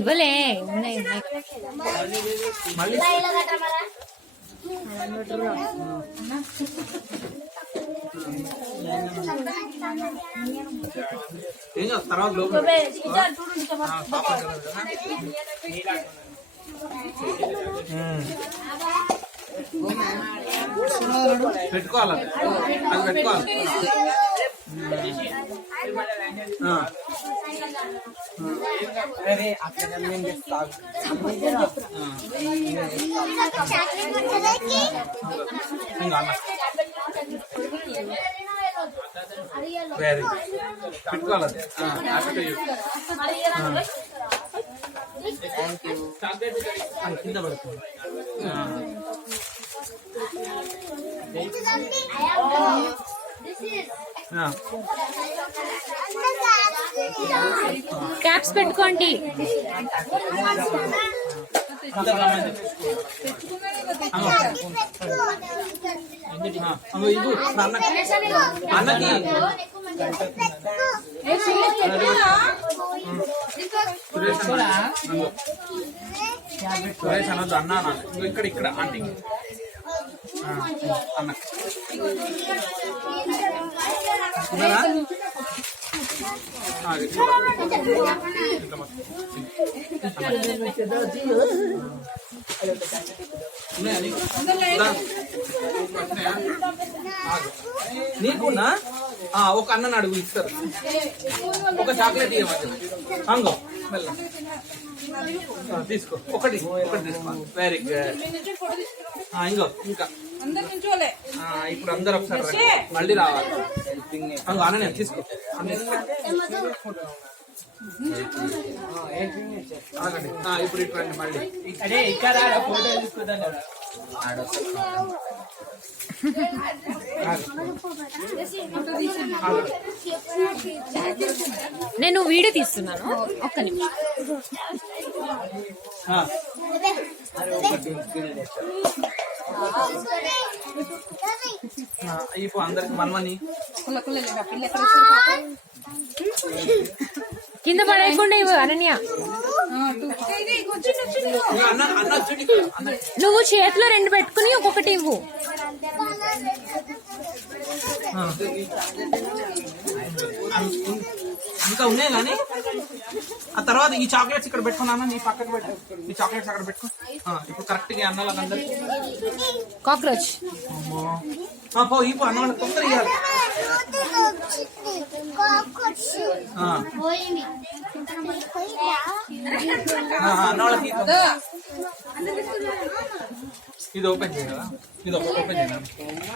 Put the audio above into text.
ఇవ్వలే ఉన్నాయి మళ్ళీ ఏం కాదు తర్వాత లోపల పెట్టుకోవాలి అది పెట్టుకోవాలి వెరీ పెట్టుకోవాలి కింద పడుతుంది క్యాప్స్ పెట్టుకోండి. అన్నకి సురేష్ అన్నది అన్న ఇక్కడ ఇక్కడ ఆంటీ అన్న నీకున్నా ఒక అన్నని అడుగు ఇస్తారు. ఒక చాక్లెట్ ఇవ్వమని అంగో మెల్ల తీసుకో ఒకటి తీసుకో. Very good. ఇంకో ఇంకా ఇప్పుడు అందరు ఒకసారి మళ్ళీ రావాలి. అంగో అన్న తీసుకో ఆగండి. ఇప్పుడు ఇటు రండి మళ్ళీ. నేను వీడియో తీస్తున్నాను, ఒక్క నిమిషం. ఇప్పుడు అందరికి మనమని కింద పడేయకుండా ఇవ్వు అనన్య. నువ్వు చేతిలో రెండు పెట్టుకుని ఒక్కొక్కటి ఇవ్వు. ఇంకా ఉన్నాయి కానీ ఆ తర్వాత ఈ చాక్లెట్స్ ఇక్కడ పెట్టుకున్నాను. నీ పక్కకు పెట్టు, ఈ చాక్లెట్స్ అక్కడ పెట్టుకో. ఇప్పుడు కరెక్ట్ గా అన్నాళ్ళకి అందరికి కాక్రోచ్ పో ఈ పో అన్న తొందర ఇవ్వాలి. అన్నవాళ్ళకి ఇది ఓపెన్ చేయాలా? ఇది ఓపెన్ చేయాలి.